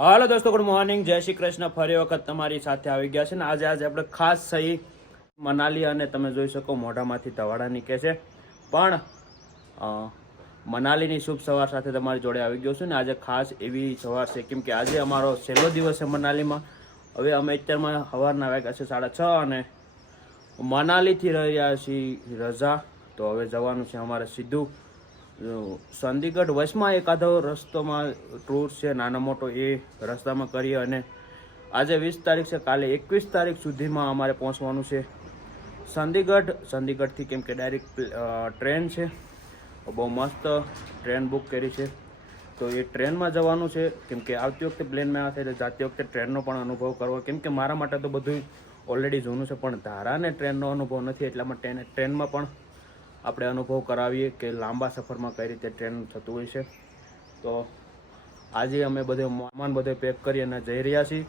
હાલો દોસ્તો, good morning, જય શ્રી કૃષ્ણ. ફરી વખત તમારી સાથે આવી ગયા છે ને આજે આપણે ખાસ સહી મનાલી અને તમે જોઈ શકો મોઢામાંથી તવાડા નીકળે છે પણ મનાલીની શુભ સવાર સાથે તમારી જોડે આવી ગયો છું ને આજે ખાસ એવી સવાર છે કેમ કે આજે અમારો છેલ્લો દિવસ છે મનાલીમાં. હવે અમે અત્યારમાં સવારના વાગ્યા છે 6:30 અને મનાલીથી રહ્યા છીએ રજા. તો હવે જવાનું છે અમારે સીધું ચંદીગઢ. વચમાં એકાદો રસ્તામાં ટૂર છે નાનો મોટો, એ રસ્તામાં કરીએ અને આજે 20 તારીખ છે, કાલે 21 તારીખ સુધીમાં અમારે પહોંચવાનું છે ચંદીગઢ. ચંદીગઢથી કેમ કે ડાયરેક્ટ ટ્રેન છે, બહુ મસ્ત ટ્રેન બુક કરી છે તો એ ટ્રેનમાં જવાનું છે. કેમ કે આવતી વખતે પ્લેનમાં આવે છે, જાતી વખતે ટ્રેનનો પણ અનુભવ કરવો. કેમ કે મારા માટે તો બધું ઓલરેડી જૂનું છે પણ ધારાને ટ્રેનનો અનુભવ નથી, એટલા માટે ટ્રેનમાં પણ આપણે અનુભવ કરાવીએ કે લાંબા સફરમાં કઈ રીતે ટ્રેન થતું હોય છે. તો આજે અમે બધે સામાન બધે પેક કરી અને જઈ રહ્યા છીએ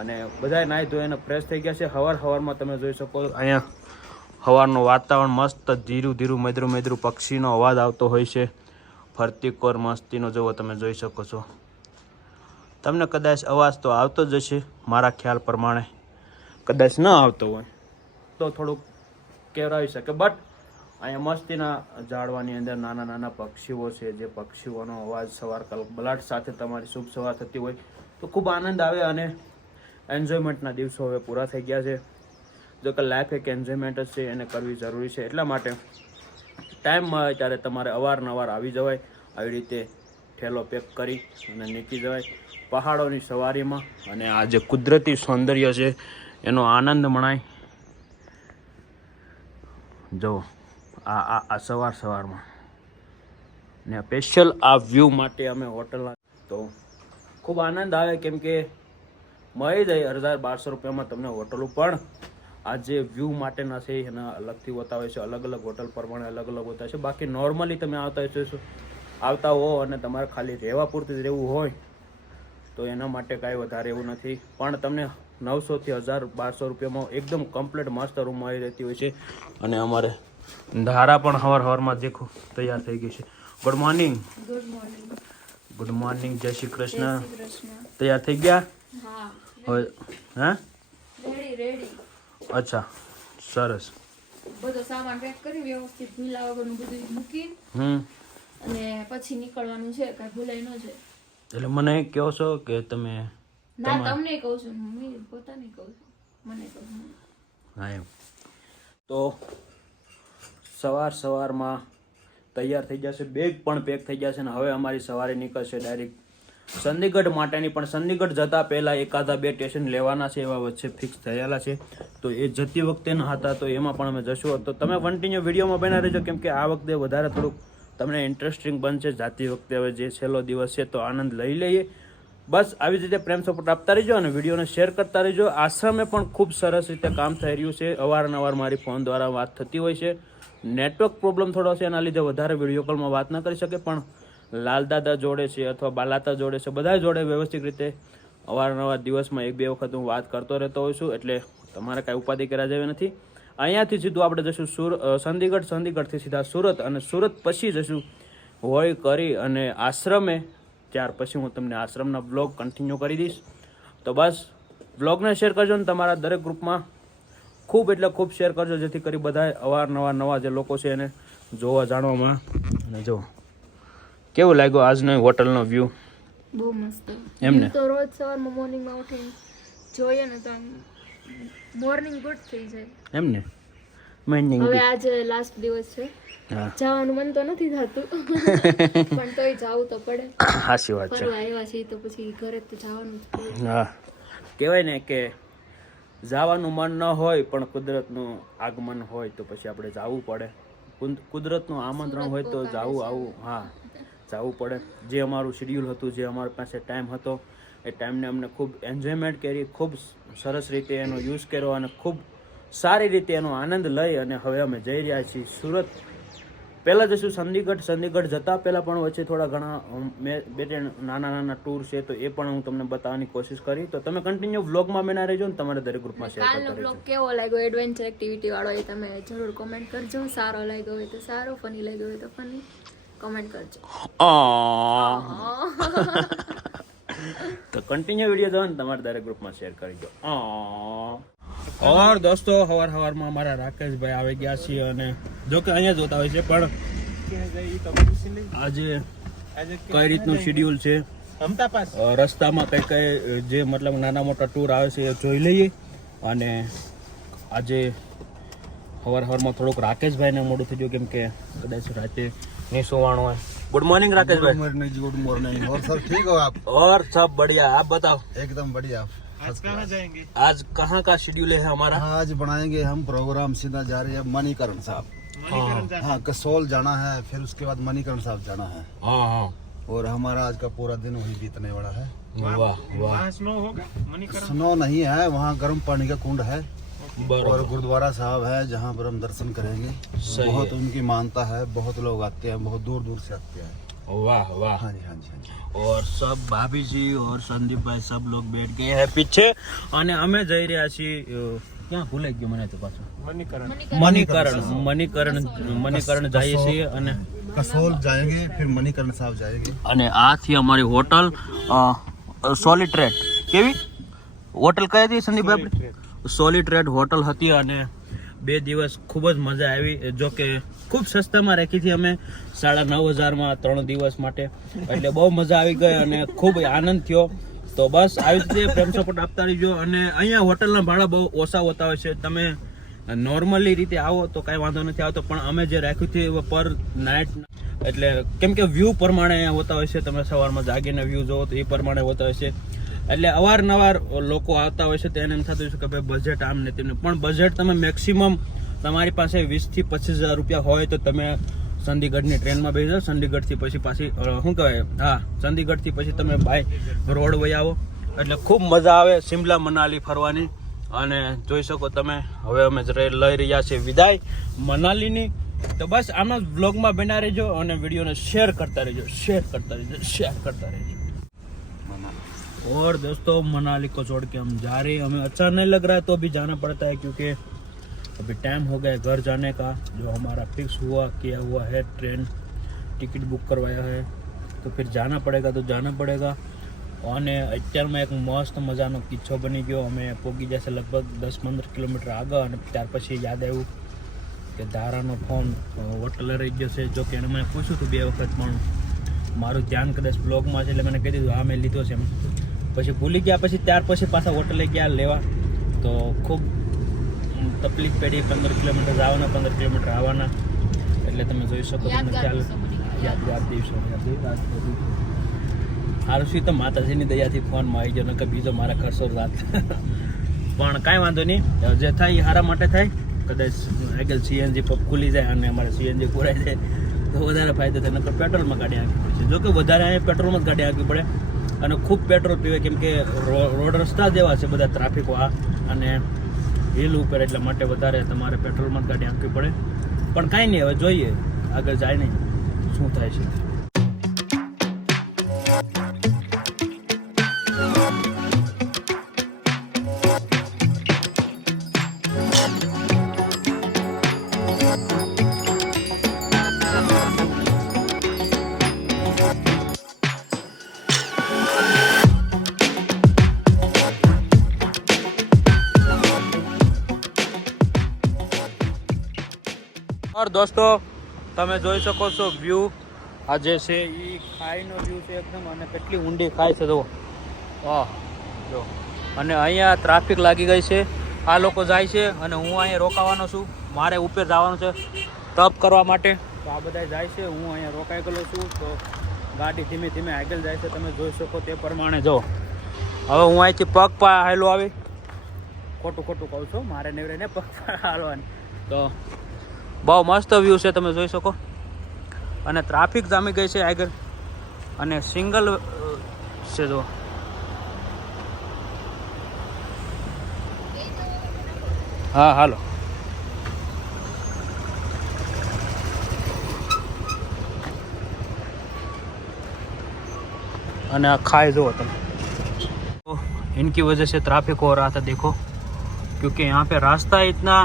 અને બધા નાહી ધોઈને ફ્રેશ થઈ ગયા છે. સવારમાં તમે જોઈ શકો અહીંયા સવારનું વાતાવરણ મસ્ત, ધીરું ધીરું મધરું મધરું પક્ષીનો અવાજ આવતો હોય છે. ફરતી કોર મસ્તીનો જેવો તમે જોઈ શકો છો. તમને કદાચ અવાજ તો આવતો જ હશે, મારા ખ્યાલ પ્રમાણે કદાચ ન આવતો હોય તો થોડુંક કહેવાય શકે. બટ અહીંયા મસ્તીના ઝાડવાની અંદર નાના નાના પક્ષીઓ છે, જે પક્ષીઓનો અવાજ સવાર કલબલાટ સાથે તમારી શુભ સવાર થતી હોય તો ખૂબ આનંદ આવે અને એન્જોયમેન્ટના દિવસો હવે પૂરા થઈ ગયા છે. જો કે લાઈફ એક એન્જોયમેન્ટ જ છે, એને કરવી જરૂરી છે. એટલા માટે ટાઈમ મળે ત્યારે તમારે અવારનવાર આવી જવાય, આવી રીતે ઠેલો પેક કરી અને નીકળી જવાય પહાડોની સવારીમાં અને આ જે કુદરતી સૌંદર્ય છે એનો આનંદ મણાય. જો આ સવારમાં ને સ્પેશિયલ આ વ્યૂ માટે અમે હોટલના તો ખૂબ આનંદ આવે કેમ કે મળી જાય 1000-1200 રૂપિયામાં તમને હોટલો, પણ આ જે વ્યૂ માટેના છે એના અલગથી હોતા હોય છે. અલગ અલગ હોટલ પ્રમાણે અલગ અલગ હોતા છે. બાકી નોર્મલી તમે આવતા હો અને તમારે ખાલી રહેવા પૂરતું જ રહેવું હોય તો એના માટે કાંઈ વધારે એવું નથી. પણ તમને 900 થી 1000-1200 રૂપિયામાં એકદમ કમ્પ્લીટ મસ્ત રૂમ મળી રહેતી હોય છે. અને અમારે ધારા પણ સવારમાં દેખો તૈયાર થઈ ગઈ છે. Good morning. ગુડ મોર્નિંગ, જય શ્રી કૃષ્ણ. તૈયાર થઈ ગયા? હા, રેડી. અચ્છા, સરસ. બધો સામાન પેક કરી વ્યવસ્થિત ભૂલા વગરનું બધું મૂકી અને પછી નીકળવાનું છે, કાંઈ ભૂલાય ન જાય. એટલે મને કહો છો કે તમે? ના, તમને કહું છું, હું પોતાને કહું છું, મને કહું છું. હા એમ. તો સવારમાં તૈયાર થઈ જશે, બેગ પણ પેક થઈ જશે ને હવે અમારી સવારે નીકળશે ડાયરેક્ટ ચંદીગઢ માટેની. પણ ચંદીગઢ જતા પહેલાં એકાદા 2 સ્ટેશન લેવાના છે, એવા વચ્ચે ફિક્સ થયેલા છે. તો એ જતી વખતે ન હતા તો એમાં પણ અમે જશું. તો તમે કન્ટિન્યુ વિડીયોમાં બના રહેજો કેમ કે આ વખતે વધારે થોડુંક તમને ઇન્ટરેસ્ટિંગ બનશે. જાતી વખતે હવે જે છેલ્લો દિવસ છે તો આનંદ લઈ લઈએ. બસ આવી જ રીતે પ્રેમ સપોર્ટ આપતા રહેજો અને વિડીયોને શેર કરતા રહેજો. આશ્રમે પણ ખૂબ સરસ રીતે કામ થઈ રહ્યું છે. અવારનવાર મારી ફોન દ્વારા વાત થતી હોય છે. નેટવર્ક પ્રોબ્લેમ થોડો છે, એના લીધે વધારે વિડીયો કોલમાં વાત ન કરી શકે, પણ લાલદાદા જોડે છે અથવા બાલાતા જોડે છે, બધા જોડે વ્યવસ્થિત રીતે અવારનવાર દિવસમાં 1-2 વખત હું વાત કરતો રહેતો હોઉં છું. એટલે તમારે કાંઈ ઉપાધિ કર્યા જેવી નથી. અહીંયાથી સીધું આપણે જશું ચંદીગઢ, ચંદીગઢથી સીધા સુરત અને સુરત પછી જશું હોળી કરી અને આશ્રમે. ત્યાર પછી હું તમને આશ્રમના બ્લોગ કન્ટિન્યુ કરી દઈશ. તો બસ બ્લોગને શેર કરજો ને તમારા દરેક ગ્રુપમાં ખૂબ એટલે ખૂબ શેર કરજો, જેથી કરી બધા અવારનવાર નવા જે લોકો છે એને જોવા જાણવામાં. અને જો કેવું લાગ્યો આજનો હોટલનો વ્યૂ? બહુ મસ્ત. એમને તો રોજ સવારમાં મોર્નિંગમાં ઉઠીને જોઈએ ને તો મોર્નિંગ ગુડ થઈ જાય એમને. મોર્નિંગ હવે આજે લાસ્ટ દિવસ છે, હા, જવાનું મન તો નથી થતું પણ તોય જાવું તો પડે. સાચી વાત છે. ફરવા આવ્યા છીએ તો પછી ઘરે તો જવાનું જ પડે. હા, કહેવાય ને કે જવાનું મન ન હોય પણ કુદરતનું આગમન હોય તો પછી આપણે જવું પડે. કુદરતનું આમંત્રણ હોય તો આવું હા જવું પડે. જે અમારું શેડ્યુલ હતું, જે અમારી પાસે ટાઈમ હતો, એ ટાઈમને અમને ખૂબ એન્જોયમેન્ટ કરી, ખૂબ સરસ રીતે એનો યુઝ કર્યો અને ખૂબ સારી રીતે એનો આનંદ લઈ અને હવે અમે જઈ રહ્યા છીએ સુરત. પહેલાં જશું ચંદીગઢ. ચંદીગઢ જતાં પહેલાં પણ વચ્ચે થોડા ઘણા મેં 2-3 નાના ટૂર છે તો એ પણ હું તમને બતાવવાની કોશિશ કરી. તો તમે કન્ટિન્યુ વ્લોગમાં બના રહેજો ને તમારા દરેક ગ્રુપમાં શેર કરતા કાલનો રહેજો. બ્લોગ કેવો લાગ્યો, એડવેન્ચર એક્ટિવિટી વાળો, એ તમે જરૂર કોમેન્ટ કરજો. સારો લાગ્યો હોય તો સારો, ફની લાગ્યો હોય તો ફની, કોમેન્ટ કરજો. તો કન્ટિન્યુ વિડીયો જો ને તમારે દરેક ગ્રુપમાં શેર કરી દો. ઓર દોસ્તો હવારમાં અમારા રાકેશભાઈ આવી ગયા છીએ અને જો કે અહીંયા જોતા હોય છે પણ આજે કઈ રીતનું શેડ્યુલ છે રસ્તામાં કઈ કઈ જે મતલબ નાના મોટા ટૂર આવે છે એ જોઈ લઈએ. અને આજે હવારમાં થોડુંક રાકેશભાઈને મોડું થઈ ગયું કેમ કે કદાચ રાતે નહીં સુવાનું હોય. गुड मॉर्निंग राकेश भाई. गुड मॉर्निंग और सब ठीक हो आप? और सब बढ़िया. आप बताओ. एकदम बढ़िया. आज कहाँ जाएंगे? आज कहाँ का शेड्यूल है हमारा? आज बनाएंगे हम प्रोग्राम सीधा जा रहे हैं मणिकरण साहब. हाँ कसोल जाना है फिर उसके बाद मणिकरण साहब जाना है. हाँ. और हमारा आज का पूरा दिन वही बीतने वाला है. वाह वाह. स्नो होगा मणिकरण? स्नो नहीं है वहाँ गर्म पानी का कुंड है और बराबर. गुरुद्वारा साहब है जहाँ पर हम दर्शन करेंगे. सही बहुत है. उनकी मानता है बहुत लोग आते हैं बहुत दूर दूर से आते हैं. वाह वाह. हाँ जी हाँ जी हाँ जी. और सब भाभी जी और संदीप भाई सब लोग बैठ गए हैं पीछे અને અમે જઈ રહ્યા છીએ ક્યાં ભૂલાઈ ગયું મને તો પાછું મણિકરણ જઈએ છીએ અને कसोल जाएंगे फिर मणिकरण साहब जाएंगे. અને આ થી અમારી હોટલ સોલિટ્રેડ કેવી હોટલ કઈ હતી સંદીપભાઈ આપણે? સોલિટ્રેડ હોટલ હતી અને 2 દિવસ ખૂબ જ મજા આવી. જો કે ખૂબ સસ્તામાં રાખી હતી અમે 9,500 3 દિવસ માટે એટલે બહુ મજા આવી ગઈ અને ખૂબ આનંદ થયો. તો બસ આવી રીતે પ્રેમ સપોર્ટ આપતા રહીજો. અને અહીંયા હોટલના ભાડા બહુ ઓછા હોતા હોય છે. તમે નોર્મલી રીતે આવો તો કાંઈ વાંધો નથી આવતો પણ અમે જે રાખ્યું છે પર નાઇટ એટલે કેમ કે વ્યૂ પ્રમાણે અહીંયા હોતા હોય છે. તમે સવારમાં જાગીને વ્યૂ જોવો તો એ પ્રમાણે હોતા હોય છે એટલે અવારનવાર લોકો આવતા હોય છે. તો એને એમ થતું હોય છે કે ભાઈ બજેટ આમ ને તેમને પણ બજેટ તમે મેક્સિમમ તમારી પાસે 20,000 થી 25,000 રૂપિયા હોય તો તમે ચંદીગઢની ટ્રેનમાં બેસી જાઓ. ચંદીગઢથી પછી પાછી શું કહેવાય હા ચંદીગઢથી પછી તમે બાય રોડ વહી આવો એટલે ખૂબ મજા આવે શિમલા મનાલી ફરવાની. અને જોઈ શકો તમે હવે અમે લઈ રહ્યા છીએ વિદાય મનાલીની. તો બસ આમાં વ્લોગમાં બના રહેજો અને વિડીયોને શેર કરતા રહેજો. और दोस्तों मनाली को छोड़ के हम जा रहे हैं. हमें अच्छा नहीं लग रहा है तो अभी जाना पड़ता है क्योंकि अभी टाइम हो गया है घर जाने का. जो हमारा फिक्स हुआ किया हुआ है ट्रेन टिकट बुक करवाया है तो फिर जाना पड़ेगा तो जाना पड़ेगा. અને અત્યારમાં એક મસ્ત મજાનો કિસ્સો બની ગયો. અમે પોગી જશે લગભગ 10-15 કિલોમીટર આગળ અને ત્યાર પછી યાદ આવ્યું કે ધારાનો ફોન હોટલે રહી ગયો છે. જો કે એને મને પૂછ્યું હતું 2 વખત પણ મારું ધ્યાન કદાચ બ્લોગમાં છે એટલે મને કહી દીધું હા મેં લીધો છે એમ. પછી ભૂલી ગયા પછી ત્યાર પછી પાછા હોટલે ગયા લેવા તો ખૂબ તકલીફ પડી. 15 કિલોમીટર જવાના 15 કિલોમીટર આવવાના એટલે તમે જોઈ શકો તમને ખ્યાલ યાદ દિવસો સારું છે તો માતાજીની દયાથી ફોનમાં આવી ગયો નકર બીજો મારા ખર્ચો રાત પણ કાંઈ વાંધો નહીં જે થાય એ સારા માટે થાય. કદાચ આગળ સીએનજી પંપ ખુલી જાય અને અમારે સીએનજી પૂરાઈ જાય તો વધારે ફાયદો થાય નકર પેટ્રોલમાં ગાડી આંકવી પડશે. જો કે વધારે અહીંયા પેટ્રોલમાં જ ગાડી આંકવી પડે અને ખૂબ પેટ્રોલ પીવે કેમ કે રોડ રસ્તા જેવા છે બધા ટ્રાફિક અને હિલ ઉપર એટલા માટે વધારે તમારે પેટ્રોલમાં જ ગાડી આંકવી પડે. પણ કાંઈ નહીં હવે જોઈએ આગળ જાય નહીં શું થાય છે. और दोस्तों તમે જોઈ શકો છો વ્યૂ આ જે છે એ ખાઈનો વ્યૂ છે એકદમ અને કેટલી ઊંડી ખાઈ છે જુઓ જો. અને અહીંયા ટ્રાફિક લાગી ગઈ છે. આ લોકો જાય છે અને હું અહીંયા રોકાવાનો છું. મારે ઉપર જવાનું છે તપ કરવા માટે તો આ બધા જાય છે. હું અહીંયા રોકાઈ ગયેલો છું તો ગાડી ધીમે ધીમે આગળ જાય છે. તમે જોઈ શકો તે પ્રમાણે જો હવે હું અહીંથી પગ પા હાલો આવી ખોટું કહું છું મારે નેવરે પગ પા હાલવાની તો બહુ મસ્ત વ્યૂ છે તમે જોઈ શકો. અને ટ્રાફિક જામી ગઈ છે આગળ અને સિંગલ છે જો. હા હાલો અને આ खाए जो तुम तो इनकी वजह से ट्रैफिक हो रहा था देखो क्योंकि यहाँ पे रास्ता इतना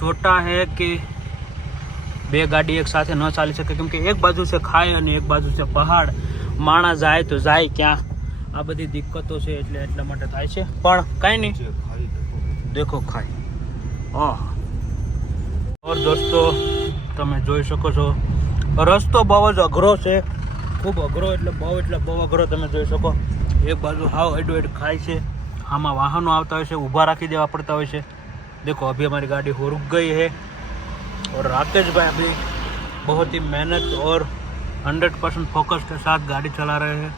छोटा है कि 2 गाड़ी एक साथ न चाली सके क्योंकि एक बाजू से खाई और एक बाजू से पहाड़ માણસ જાય તો જાય ક્યાં, આ બધી દિક્કતો છે એટલે એટલા માટે થાય છે, પણ કાંઈ નહીં, દેખો ખાઈ. ઓર દોસ્તો તમે જોઈ શકો છો રસ્તો બહુ જ અઘરો છે, ખૂબ અઘરો, એટલે બહુ અઘરો. તમે જોઈ શકો એક બાજુ હાવ એડવેડ ખાય છે, આમાં વાહનો આવતા હોય છે, ઊભા રાખી દેવા પડતા હોય છે. देखो अभी हमारी गाड़ी हो रुक गई है और राकेश भाई अभी बहुत ही मेहनत और 100% फोकस के साथ गाड़ी चला रहे हैं.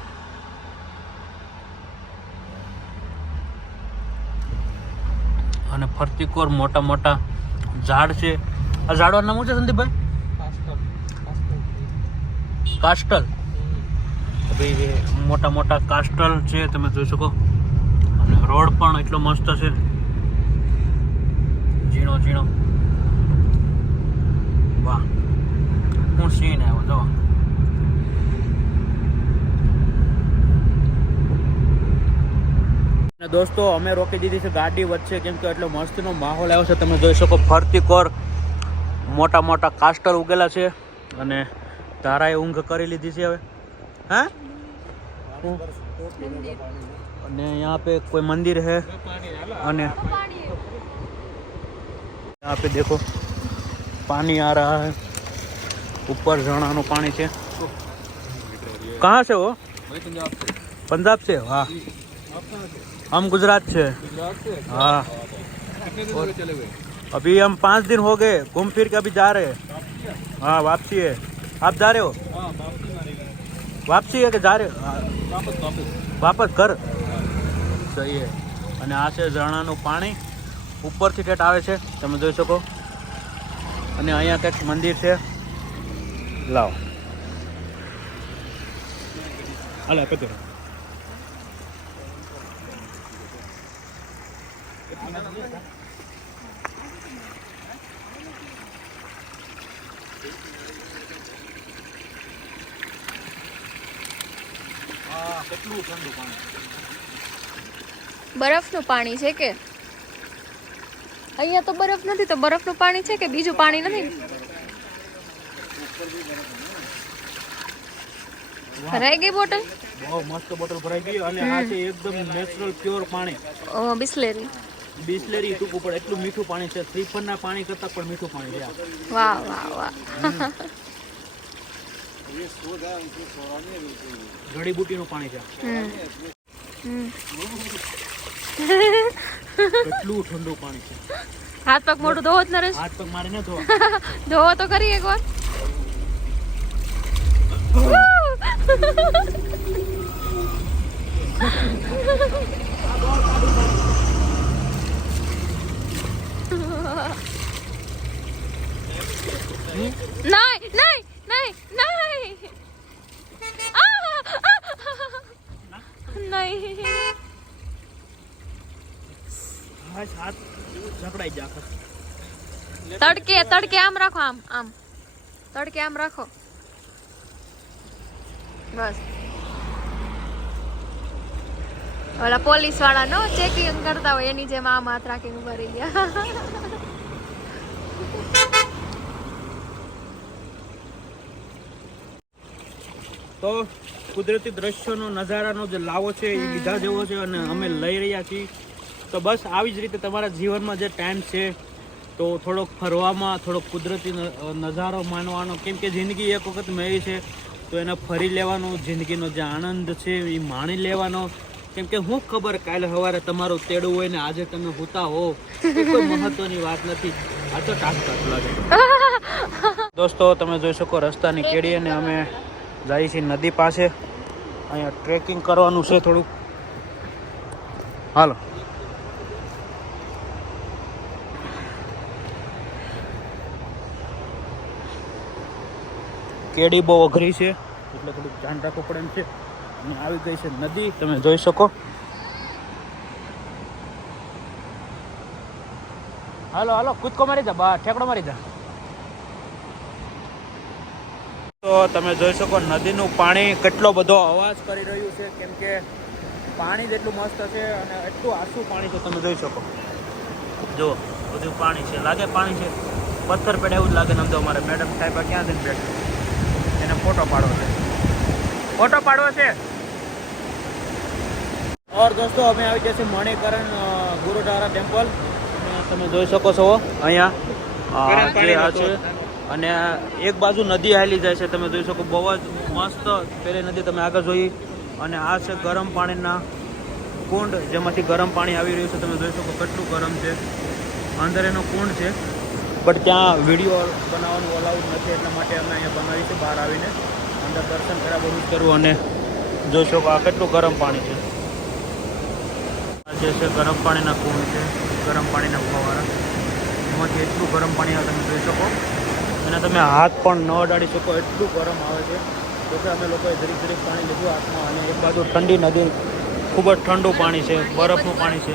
અને ફરતી કોર મોટા મોટા ઝાડ છે. આ ઝાડવાનું નામ શું છે સંદીપભાઈ? કાસ્ટલ. ભાઈ મોટા મોટા કાસ્ટલ છે, તમે જોઈ શકો. અને રોડ પણ એટલો મસ્ત છે, ઝીણો ઝીણો. વાહ, હું સીન આવ્યો જો. દોસ્તો અમે રોકી દીધી છે ગાડી વચ્ચે, કેમ કે એટલો મસ્તનો માહોલ આવ્યો છે. તમે જોઈ શકો ફરતી કોર મોટા મોટા કાસ્ટલ ઉગેલા છે, અને તારાએ ઊંઘ કરી લીધી છે હવે. હા, અને यहाँ पे कोई मंदिर है, અને यहाँ पे देखो पानी आ रहा है, ऊपर झरना पानी છે. कहाँ से हो? पंजाब से. वाह, हम गुजरात से. हाँ, अभी हम 5 दिन हो गए घूम फिर के अभी जा रहे हैं. हाँ, वापसी है. आप जा रहे हो? वापसी है कि जा रहे हो? वापस घर. सही है. અને આ છે ઝરણાનું પાણી, ઉપરથી ટેટ આવે છે, તમે જોઈ શકો. અને અહીંયા કંઈક મંદિર છે. લાવો હાલો આપે કરો. કેટલું ઠંડુ પાણી. બરફનું પાણી છે કે અહીંયા તો બરફ નથી, તો બરફનું પાણી છે કે બીજું પાણી નથી? ભરાઈ ગઈ બોટલ? બહુ મસ્ત બોટલ ભરાઈ ગઈ. અને આ છે એકદમ નેચરલ પ્યોર પાણી. બિસ્લેરી. બિસ્લેરી ટૂંકું પણ એટલું મીઠું પાણી છે, શ્રીફળના પાણી કરતાં પણ મીઠું પાણી છે. વાહ વાહ વાહ. જડીબુટીનું પાણી છે. કેટલું ઠંડુ પાણી છે. હાથ પગ મોઢું ધોવો જ નરેશ? હાથ પગ મારે ન ધોવા. ધોવો તો કરી એકવાર. નહીં નહીં નહીં નહીં નહીં. હાથ ઝપડાઈ જા. તડકે તડકે આમ રાખો, આમ આમ તડકે આમ રાખો બસ. ઓલા પોલીસ વાળા નો ચેકિંગ કરતા હોય એની જેમ આમ હાથ રાખીને ઉભા રહી ગયા. તો કુદરતી દ્રશ્યોનો નજારાનો જે લાવો છે એ લીધા જેવો છે, અને અમે લઈ રહ્યા છીએ. તો બસ આવી જ રીતે તમારા જીવનમાં જે ટાઈમ છે તો થોડોક ફરવામાં, થોડોક કુદરતી નજારો માનવાનો, કેમ કે જિંદગી એક વખત મેળવી છે તો એને ફરી લેવાનો, જિંદગીનો જે આનંદ છે એ માણી લેવાનો. કેમ કે હું ખબર કાલે સવારે તમારું તેડું હોય ને આજે તમે હોતા હો એ કોઈ મહત્વની વાત નથી. આ તો ટાસ્ક લાગે. દોસ્તો તમે જોઈ શકો રસ્તાની કેડી, અને અમે જઈએ છીએ નદી પાસે. અહીંયા ટ્રેકિંગ કરવાનું છે થોડુંક. હાલો. કેડી બહુ અઘરી છે એટલે થોડુંક ધ્યાન રાખવું પડે એમ છે. અને આવી ગઈ છે નદી, તમે જોઈ શકો. હાલો હાલો, કૂદકો મારી જા, બા ઠેકડો મારી જા. તો તમે જોઈ શકો નદીનું પાણી કેટલો બધો અવાજ કરી રહ્યું છે, કેમ કે પાણી જ એટલું મસ્ત છે અને એટલું આછું પાણી છે. તમે જોઈ શકો, જો બધું પાણી છે, લાગે પાણી છે. પથ્થર પેડે એવું જ લાગે. નમતો અમારે મેડમ સાહેબ ક્યાં જઈને બેઠા, એને ફોટો પાડવો છે. ફોટો પાડવો છે. और दोस्तों અમે આવી ગયા છે મણિકરણ ગુરુદ્વારા ટેમ્પલ અને તમે જોઈ શકો છો અહીંયા જે આ છે અને એક બાજુ નદી હાલી જાય છે તમે જોઈ શકો બહુ જ મસ્ત પેલી નદી તમે આગળ જોઈ અને આ છે ગરમ પાણીના કુંડ જેમાંથી ગરમ પાણી આવી રહ્યું છે તમે જોઈ શકો કેટલું ગરમ છે અંદર એનો કુંડ છે બટ ત્યાં વિડીયો બનાવવાનું અલાઉડ નથી એટલા માટે અમે અહીંયા બનાવી છે બહાર આવીને અંદર દર્શન કર્યા બધું કરવું અને જોઈ શકો આ કેટલું ગરમ પાણી છે જે છે ગરમ પાણીના કુંડ છે ગરમ પાણીના ફવારા એમાંથી એટલું ગરમ પાણી આવે તમે જોઈ શકો અને તમે હાથ પણ ન અડાડી શકો એટલું ગરમ આવે છે તો કે અમે લોકોએ જરીક પાણી લીધું હાથમાં અને એક બાજુ ઠંડી નદી ખૂબ જ ઠંડુ પાણી છે બરફનું પાણી છે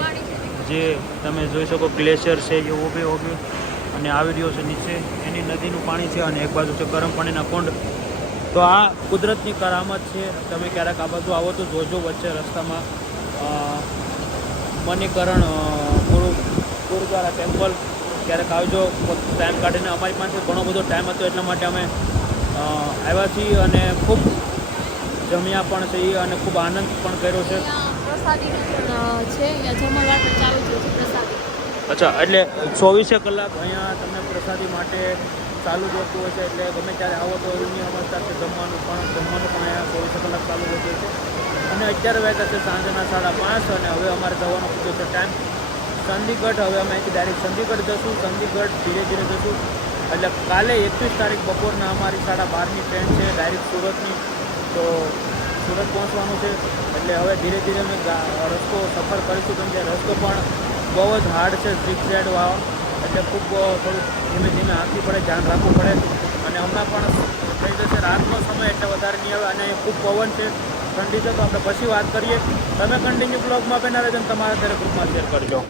જે તમે જોઈ શકો ગ્લેશિયર છે એ ઊભે અને આવી રહ્યો છે નીચે એની નદીનું પાણી છે અને એક બાજુ છે ગરમ પાણીના કુંડ તો આ કુદરતની કરામત છે તમે ક્યારેક આ બાજુ આવો તો જોજો વચ્ચે રસ્તામાં મણિકરણ ગુરુદ્વારા ટેમ્પલ ક્યારેક આવજો ટાઈમ કાઢીને અમારી પાસે ઘણો બધો ટાઈમ હતો એટલા માટે અમે આવ્યા છીએ અને ખૂબ જમ્યા પણ છીએ અને ખૂબ આનંદ પણ કર્યો છે. પ્રસાદી પણ છે અહીંયા જમણવાર પણ ચાલુ છે પ્રસાદી. અચ્છા એટલે 24 કલાક અહીંયા તમને પ્રસાદી માટે ચાલુ જ હોતું હોય છે એટલે ગમે ત્યારે આવો તો એની અમારી સાથે જમવાનું પણ અહીંયા 24 કલાક ચાલુ હોતું હોય છે અને અત્યારે વાગ્યા છે સાંજના 5:30 અને હવે અમારે જવાનો કીધો છે ટાઈમ ચંદીગઢ. હવે અમે અહીંથી ડાયરેક્ટ ચંદીગઢ જશું. ચંદીગઢ ધીરે જશું એટલે કાલે 21 તારીખ બપોરના અમારી 12:30ની ટ્રેન છે ડાયરેક્ટ સુરતની તો સુરત પહોંચવાનું છે એટલે હવે ધીરે અમે રસ્તો સફર કરીશું કેમ કે રસ્તો પણ બહુ જ હાર્ડ છે ઝીગઝેગ વાળો એટલે ખૂબ થોડુંક ધીમે હાંકવી પડે ધ્યાન રાખવું પડે અને હમણાં પણ થઈ જશે રાતનો સમય એટલે વધારે નહીં આવે અને ખૂબ પવન છે ઠંડી છે તો આપણે પછી વાત કરીએ. તમે કન્ટિન્યુ બ્લોગમાં બના રહેજો અને તમારા ઘરે ગ્રુપમાં શેર કરજો.